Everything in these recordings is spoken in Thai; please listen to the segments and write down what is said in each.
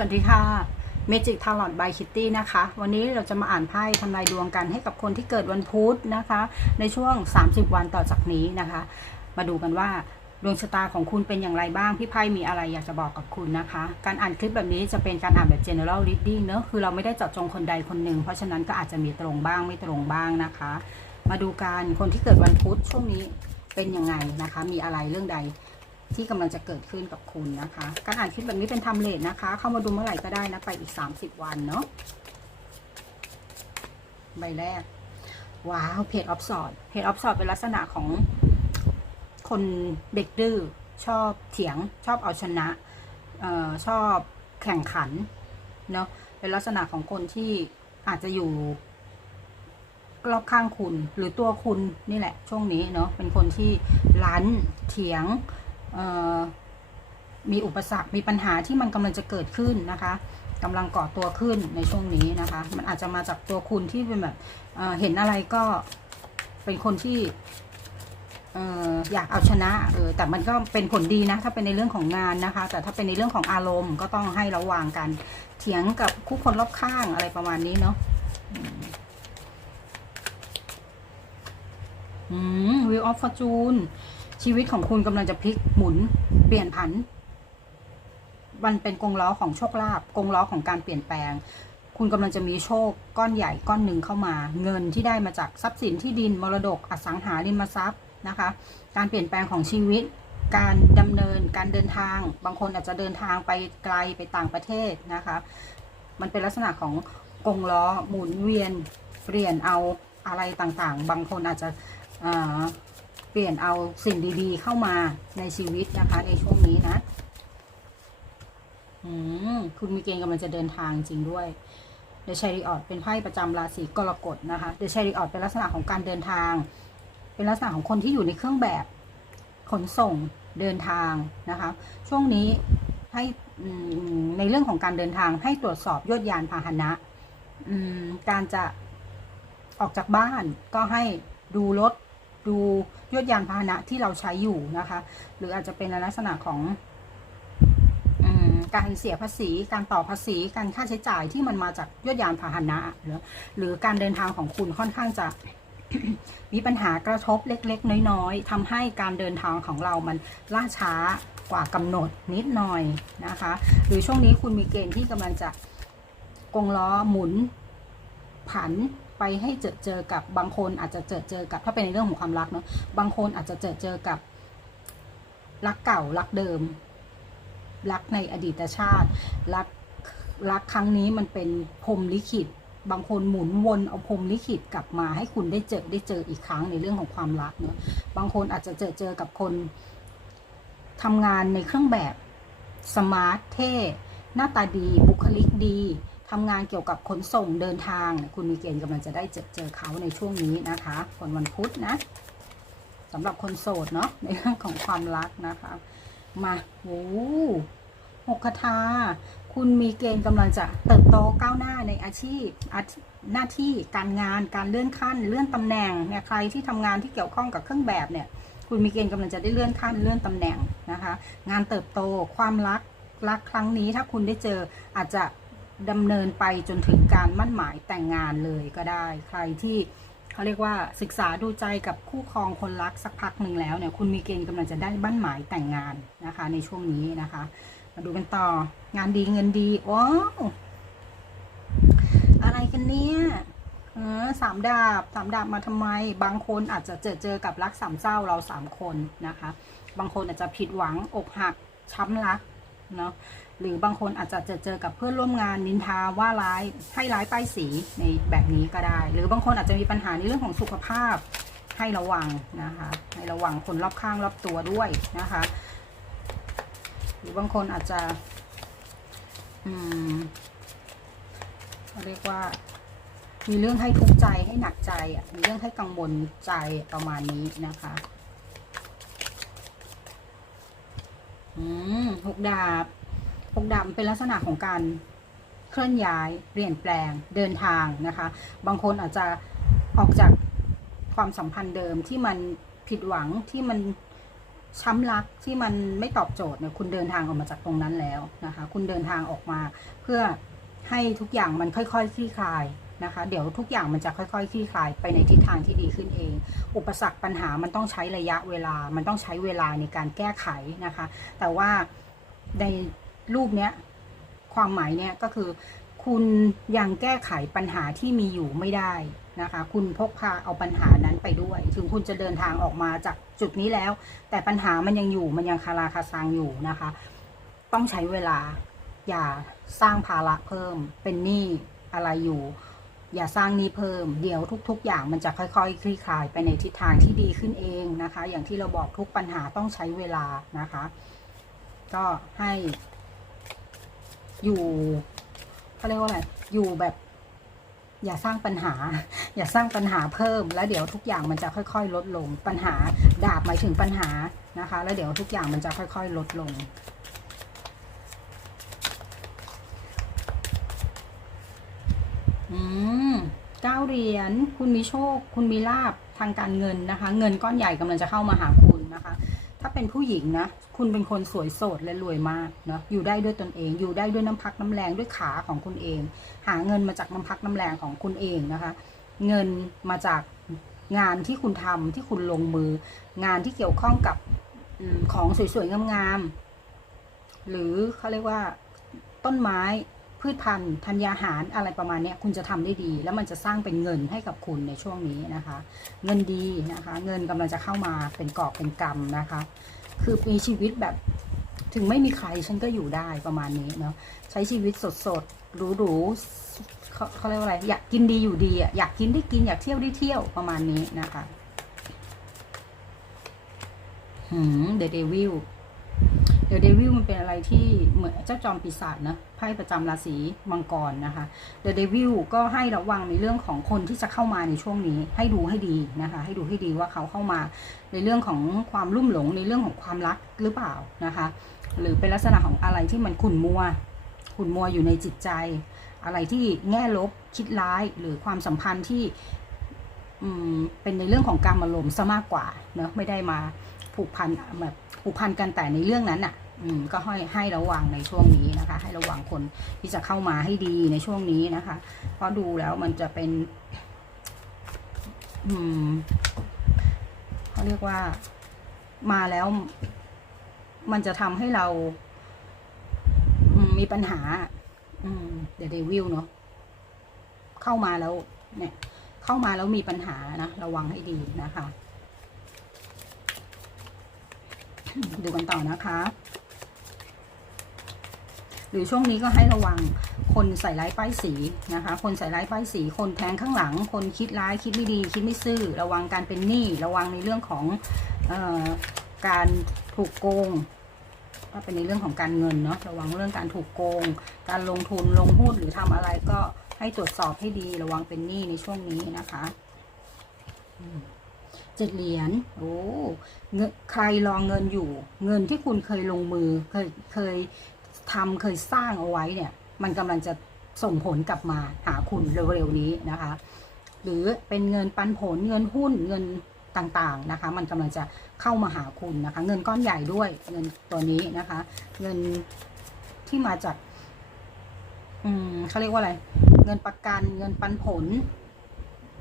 สวัสดีค่ะ Magic Tarot by Kitty นะคะ วันนี้เราจะมาอ่านไพ่ทำนายดวงกันให้กับคนที่เกิดวันพุธนะคะ ในช่วง 30 วันต่อจากนี้นะคะ มาดูกันว่าดวงชะตาของคุณเป็นอย่างไรบ้าง พี่ไพ่มีอะไรอยากจะบอกกับคุณนะคะ การอ่านคลิปแบบนี้จะเป็นการอ่านแบบ general reading เนอะคือเราไม่ได้เจาะจงคนใดคนหนึ่ง เพราะฉะนั้นก็อาจจะมีตรงบ้างไม่ตรงบ้างนะคะ มาดูการคนที่เกิดวันพุธช่วงนี้เป็นยังไงนะคะ มีอะไรเรื่องใด ที่กำลังจะเกิดขึ้นกับคุณนะคะ การอ่านคลิปแบบนี้เป็นทำเลทนะคะ เข้ามาดูเมื่อไหร่ก็ได้นะไปอีก 30 วันเนาะใบแรก ว้าวเพจออฟสอดเพจออฟสอดเป็นลักษณะของคนเด็กดื้อชอบเถียงชอบเอาชนะออชอบแข่งขันเนาะเป็นลักษณะของคนที่อาจจะอยู่รอบข้างคุณหรือตัวคุณนี่แหละ ช่วงนี้เนาะเป็นคนที่ลั้นเถียง มีอุปสรรค มีปัญหาที่มันกำลังจะเกิดขึ้นนะคะกำลังก่อตัวขึ้นในช่วงนี้นะคะ มันอาจจะมาจากตัวคุณที่เป็นแบบเเห็นอะไรก็เป็นคนที่เอ่ออยากเอาชนะเออแต่มันก็เป็นผลดีนะ ถ้าเป็นในเรื่องของงานนะคะ แต่ถ้าเป็นในเรื่องของอารมณ์ก็ต้องให้ระวังกันเถียงกับคู่คนรอบข้างอะไรประมาณนี้เนาะอืมวิวออฟฟอร์จูน ชีวิตของคุณกำลังจะพลิกหมุน เปลี่ยนผัน มันเป็นกงล้อของโชคลาภกงล้อของการเปลี่ยนแปลง คุณกำลังจะมีโชคก้อนใหญ่ก้อนหนึ่งเข้ามา เงินที่ได้มาจากทรัพย์สินที่ดินมรดกอสังหาริมทรัพย์นะคะ การเปลี่ยนแปลงของชีวิต การดำเนินการเดินทาง บางคนอาจจะเดินทางไปไกลไปต่างประเทศนะคะ มันเป็นลักษณะของกงล้อหมุนเวียนเปลี่ยนเอาอะไรต่างๆ บางคนอาจจะอ่า เปลี่ยนเอาสิ่งดีๆเข้ามาในชีวิตนะคะในช่วงนี้นะ อืมคุณมีเกณฑ์กำลังจะเดินทางจริงด้วยเดช a ริออ t เป็นไพ่ประจำราศีกรกฎนะคะเดช a ริออ t เป็นลักษณะของการเดินทาง เป็นลักษณะของคนที่อยู่ในเครื่องแบบขนส่งเดินทางนะคะ ช่วงนี้ให้ในเรื่องของการเดินทางให้ตรวจสอบยวดยานพาหนะการจะออกจากบ้านก็ให้ดูรถ ดูยวดยานพาหนะที่เราใช้อยู่นะคะ หรืออาจจะเป็นลักษณะของอการเสียภาษี การต่อภาษี การค่าใช้จ่ายที่มันมาจากยวดยานพาหนะหรือหรือการเดินทางของคุณค่อนข้างจะมีปัญหากระทบเล็ก ๆ น้อย ๆทำให้การเดินทางของเรามันล่าช้ากว่ากำหนดนิดหน่อยนะคะ หรือช่วงนี้คุณมีเกณฑ์ที่กำลังจะกงล้อหมุนผัน ไปให้เจอเจอกับบางคนอาจจะเจอเจอกับถ้าเป็นในเรื่องของความรักเนาะบางคนอาจจะเจอเจอกับรักเก่ารักเดิม รักในอดีตชาติรักรักครั้งนี้มันเป็นพรมลิขิต บางคนหมุนวนเอาพรมลิขิตกลับมาให้คุณได้เจอได้เจออีกครั้งในเรื่องของความรักเนาะบางคนอาจจะเจอเจอกับคนทำงานในเครื่องแบบสมาร์ทเท่หน้าตาดีบุคลิกดี ทำงานเกี่ยวกับขนส่งเดินทางเนี่ยคุณมีเกณฑ์กำลังจะได้เจอเจอเขาในช่วงนี้นะคะคนวันพุธนะสำหรับคนโสดเนาะในเรื่องของความรักนะคะ มาโอ้หกคาถาคุณมีเกณฑ์กำลังจะเติบโตก้าวหน้าในอาชีพอาชีพหน้าที่การงานการเลื่อนขั้น เลื่อนตำแหน่งเนี่ยใครที่ทำงานที่เกี่ยวข้องกับเครื่องแบบเนี่ย คุณมีเกณฑ์กำลังจะได้เลื่อนขั้นเลื่อนตำแหน่งนะคะ งานเติบโตความรักรักครั้งนี้ถ้าคุณได้เจออาจจะ ดำเนินไปจนถึงการมั่นหมายแต่งงานเลยก็ได้ ใครที่เขาเรียกว่าศึกษาดูใจกับคู่ครองคนรักสักพักหนึ่งแล้วเนี่ยคุณมีเกณฑ์กำลังจะได้บั้นหมายแต่งงานนะคะ ในช่วงนี้นะคะ มาดูกันต่องานดีเงินดีว้าวอะไรกันเนี่ยเออสามดาบสามดาบมาทำไม บางคนอาจจะเจอเจอกับรักสามเศร้าเราสามคนนะคะ บางคนอาจจะผิดหวังอกหักช้ำรัก เนาะหรือบางคนอาจจะเจอเจอกับเพื่อนร่วมงานนินทาว่าร้ายให้ร้ายป้ายสีในแบบนี้ก็ได้ หรือบางคนอาจจะมีปัญหาในเรื่องของสุขภาพให้ระวังนะคะให้ระวังคนรอบข้างรอบตัวด้วยนะคะ หรือบางคนอาจจะอืมเรียกว่ามีเรื่องให้ทุกข์ใจให้หนักใจมีเรื่องให้กังวลใจประมาณนี้นะคะ อืม หกดาบหกดาบเป็นลักษณะของการเคลื่อนย้ายเปลี่ยนแปลงเดินทางนะคะ บางคนอาจจะออกจากความสัมพันธ์เดิมที่มันผิดหวังที่มันช้ำรักที่มันไม่ตอบโจทย์เนี่ยคุณเดินทางออกมาจากตรงนั้นแล้วนะคะ คุณเดินทางออกมา เพื่อให้ทุกอย่างมันค่อยๆคลี่คลาย นะคะ เดี๋ยวทุกอย่างมันจะค่อยๆคลี่คลายไปในทิศทางที่ดีขึ้นเอง อุปสรรคปัญหามันต้องใช้ระยะเวลา มันต้องใช้เวลาในการแก้ไขนะคะ แต่ว่าในรูปเนี้ยความหมายเนี่ยก็คือ คุณยังแก้ไขปัญหาที่มีอยู่ไม่ได้นะคะ คุณพกพาเอาปัญหานั้นไปด้วย ถึงคุณจะเดินทางออกมาจากจุดนี้แล้ว แต่ปัญหามันยังอยู่ มันยังคาราคาซังอยู่นะคะ ต้องใช้เวลา อย่าสร้างภาระเพิ่ม เป็นหนี้อะไรอยู่ อย่าสร้างนี้เพิ่ม เดี๋ยวทุก ๆ อย่างมันจะค่อยๆ คลี่คลายไปในทิศทางที่ดีขึ้นเองนะคะ อย่างที่เราบอกทุกปัญหาต้องใช้เวลานะคะ ก็ให้ อยู่เขาเรียกว่าอะไร อยู่แบบ อย่าสร้างปัญหา อย่าสร้างปัญหาเพิ่ม แล้วเดี๋ยวทุกอย่างมันจะค่อย ๆ ลดลง ปัญหาดาบหมายถึงปัญหานะคะ แล้วเดี๋ยวทุกอย่างมันจะค่อย ๆ ลดลง อืม เหรียญคุณมีโชค คุณมีลาบทางการเงินนะคะ เงินก้อนใหญ่กำลังจะเข้ามาหาคุณนะคะ ถ้าเป็นผู้หญิงนะ คุณเป็นคนสวยโสดและรวยมากเนาะอยู่ได้ด้วยตนเอง อยู่ได้ด้วยน้ำพักน้ำแรงด้วยขาของคุณเอง หาเงินมาจากน้ำพักน้ำแรงของคุณเองนะคะ เงินมาจากงานที่คุณทำที่คุณลงมือ งานที่เกี่ยวข้องกับของสวยๆงามๆหรือเขาเรียกว่าต้นไม้ พืชพันธุ์ธัญญาหารอะไรประมาณนี้คุณจะทำได้ดี แล้วมันจะสร้างเป็นเงินให้กับคุณในช่วงนี้นะคะ เงินดีนะคะ เงินกำลังจะเข้ามาเป็นกอบเป็นกำนะคะ คือมีชีวิตแบบถึงไม่มีใครฉันก็อยู่ได้ประมาณนี้เนาะใช้ชีวิตสดสดๆหรูๆเขาเขาเรียกว่าอะไร อยากกินดีอยู่ดีอะอยากกินได้กินอยากเที่ยวได้เที่ยวประมาณนี้นะคะหืมเดอะเดวิล เดอะเดวิลมันเป็นอะไรที่เหมือนเจ้าจอมปีศาจนะไพ่ประจำราศีมังกรนะคะเดอะเดวิลก็ให้ระวังในเรื่องของคนที่จะเข้ามาในช่วงนี้ ให้ดูให้ดีนะคะ ให้ดูให้ดีว่าเขาเข้ามาในเรื่องของความลุ่มหลงในเรื่องของความรักหรือเปล่านะคะ หรือเป็นลักษณะของอะไรที่มันขุ่นมัวขุ่นมัวอยู่ในจิตใจ อะไรที่แง่ลบคิดร้ายหรือความสัมพันธ์ที่เป็นในเรื่องของการอารมณ์ซะมากกว่าเนอะไม่ได้มาผูกพันแบบ ผูกพันกันแต่ในเรื่องนั้นอะอืมก็ให้ให้ระวังในช่วงนี้นะคะ ให้ระวังคนที่จะเข้ามาให้ดีในช่วงนี้นะคะ เพราะดูแล้วมันจะเป็นอืมเขาเรียกว่ามาแล้ว มันจะทำให้เรามมีปัญหาอืมเดเดวิลเนาะเข้ามาแล้ว เนี่ย เข้ามาแล้วมีปัญหานะ ระวังให้ดีนะคะ ดูกันต่อนะคะ หรือช่วงนี้ก็ให้ระวังคนใส่ร้ายป้ายสีนะคะ คนใส่ร้ายป้ายสี คนแทงข้างหลัง คนคิดร้ายคิดไม่ดี คิดไม่ซื่อ ระวังการเป็นหนี้ระวังในเรื่องของออการถูกโกงถ้าเป็นในเรื่องของการเงินเนาะระวังเรื่องการถูกโกง การลงทุนลงหุ้นหรือทำอะไรก็ให้ตรวจสอบให้ดีระวังเป็นหนี้ในช่วงนี้นะคะ อืม เจ็ดเหรียญโอ้ใครรอเงินอยู่ เงินที่คุณเคยลงมือเคยเคยทำเคยสร้างเอาไว้เนี่ย มันกำลังจะส่งผลกลับมาหาคุณเร็วๆนี้นะคะ หรือเป็นเงินปันผลเงินหุ้นเงินต่างๆนะคะ มันกำลังจะเข้ามาหาคุณนะคะ เงินก้อนใหญ่ด้วย เงินตัวนี้นะคะ เงินที่มาจาก อืมเขาเรียกว่าอะไร เงินประกันเงินปันผล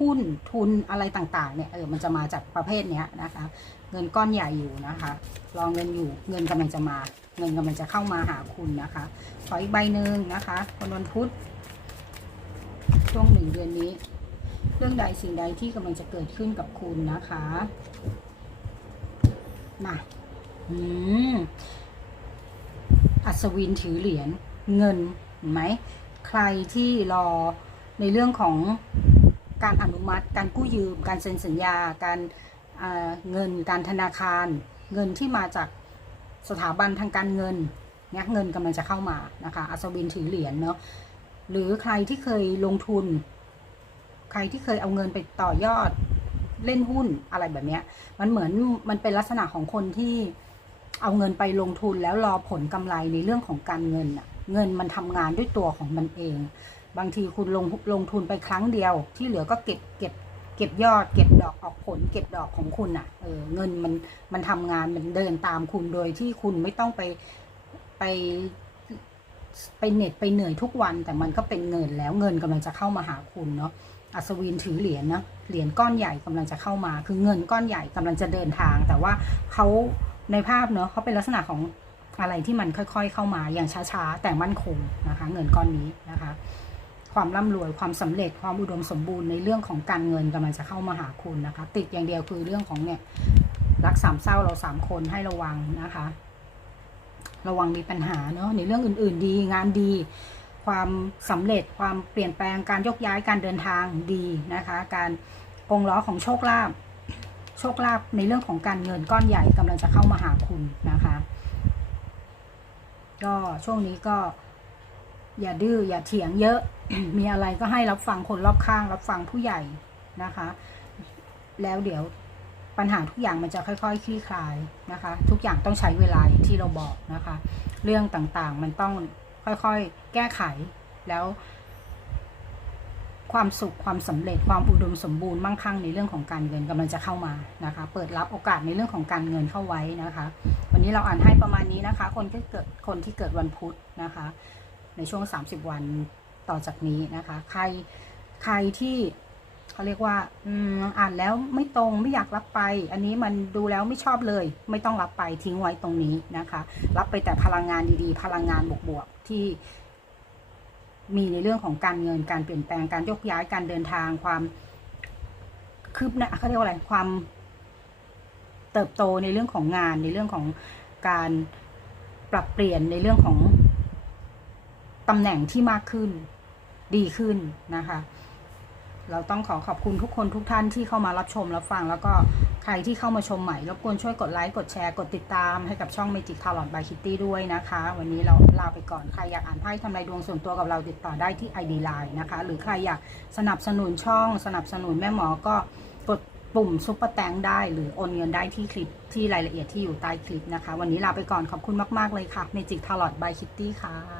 หุ้นทุนอะไรต่างๆเนี่ยเออมันจะมาจากประเภทเนี้ยนะคะ เงินก้อนใหญ่อยู่นะคะรอเงินอยู่เงินกำลังจะมา เงินกำลังจะเข้ามาหาคุณนะคะขออีกใบหนึ่งนะคะคนวันพุธช่วงหนึ่งเดือนนี้ เรื่องใดสิ่งใดที่กำลังจะเกิดขึ้นกับคุณนะคะมาอืมอัศวินถือเหรียญเงินไหมใครที่รอในเรื่องของ การอนุมัติ การกู้ยืม การเซ็นสัญญา การเงิน การธนาคาร เงินที่มาจากสถาบันทางการเงินเนี่ยเงินกำลังจะเข้ามานะคะอัศวินถือเหรียญเนาะหรือใครที่เคยลงทุน ใครที่เคยเอาเงินไปต่อยอดเล่นหุ้นอะไรแบบเนี้ย มันเหมือนมันเป็นลักษณะของคนที่เอาเงินไปลงทุนแล้วรอผลกำไรในเรื่องของการเงินอะเงินมันทำงานด้วยตัวของมันเอง บางทีคุณลงลงทุนไปครั้งเดียว ที่เหลือก็เก็บเก็บเก็บยอด เก็บดอกออกผล เก็บดอกของคุณอะ่ะเออเงินมันมันทำงานมันเดินตามคุณโดยที่คุณไม่ต้องไปไปไปเหน็ดไปเหนื่อยทุกวัน แต่มันก็เป็นเงินแล้วเงินกำลังจะเข้ามาหาคุณเนาะอัศวินถือเหรียญนะเหรียญก้อนใหญ่กำลังจะเข้ามา คือเงินก้อนใหญ่กำลังจะเดินทาง แต่ว่าเขาในภาพเนาะเขาเป็นลักษณะของอะไรที่มันค่อย ๆ เข้ามาอย่างช้าๆ แต่มั่นคงนะคะ เงินก้อนนี้นะคะ ความร่ำรวยความสำเร็จความอุดมสมบูรณ์ในเรื่องของการเงินกำลังจะเข้ามาหาคุณนะคะ ติดอย่างเดียวคือเรื่องของเนี่ยรักสามเศร้าเราสามคนให้ระวังนะคะ ระวังมีปัญหาเนาะในเรื่องอื่น ๆ ดีงานดี ความสำเร็จความเปลี่ยนแปลงการยกย้ายการเดินทางดีนะคะ การกงล้อของโชคลาภโชคลาภในเรื่องของการเงินก้อนใหญ่กำลังจะเข้ามาหาคุณนะคะ ก็ช่วงนี้ก็อย่าดื้ออย่าเถียงเยอะ มีอะไรก็ให้รับฟังคนรอบข้าง รับฟังผู้ใหญ่นะคะ แล้วเดี๋ยวปัญหาทุกอย่างมันจะค่อย ๆ คลี่คลายนะคะ ทุกอย่างต้องใช้เวลาอย่างที่เราบอกนะคะ เรื่องต่างๆมันต้องค่อยๆ แก้ไขแล้วความสุขความสำเร็จความอุดมสมบูรณ์มั่งคั่งในเรื่องของการเงินกำลังจะเข้ามานะคะ เปิดรับโอกาสในเรื่องของการเงินเข้าไว้นะคะ วันนี้เราอ่านให้ประมาณนี้นะคะ คนที่เกิดคนที่เกิดวันพุธนะคะ ในช่วง 30 วัน ต่อจากนี้นะคะ ใครใครที่เขาเรียกว่าอืมอ่านแล้วไม่ตรงไม่อยากรับไป อันนี้มันดูแล้วไม่ชอบเลย ไม่ต้องรับไปทิ้งไว้ตรงนี้นะคะ รับไปแต่พลังงานดีๆ พลังงานบวกๆที่ มีในเรื่องของการเงินการเปลี่ยนแปลงการยกย้ายการเดินทางความคืบหน้าเขาเรียกว่าอะไรความเติบโตในเรื่องของงานในเรื่องของการปรับเปลี่ยนในเรื่องของ ตำแหน่งที่มากขึ้น ดีขึ้นนะคะ เราต้องขอขอบคุณทุกคนทุกท่านที่เข้ามารับชมรับฟัง แล้วก็ใครที่เข้ามาชมใหม่รบกวนช่วยกดไลค์กดแชร์กดติดตามให้กับช่อง Magic Talent by Kitty ด้วยนะคะ วันนี้เราลาไปก่อนใครอยากอ่านไพ่ทำนายดวงส่วนตัวกับเราติดต่อได้ที่ ID Line นะคะ หรือใครอยากสนับสนุนช่อง สนับสนุนแม่หมอก็กดปุ่มซุปเปอร์แตงได้หรือโอนเงินได้ที่คลิปที่รายละเอียดที่อยู่ใต้คลิปนะคะ วันนี้ลาไปก่อนขอบคุณมาก ๆ เลยค่ะ Magic Talent by Kitty ค่ะ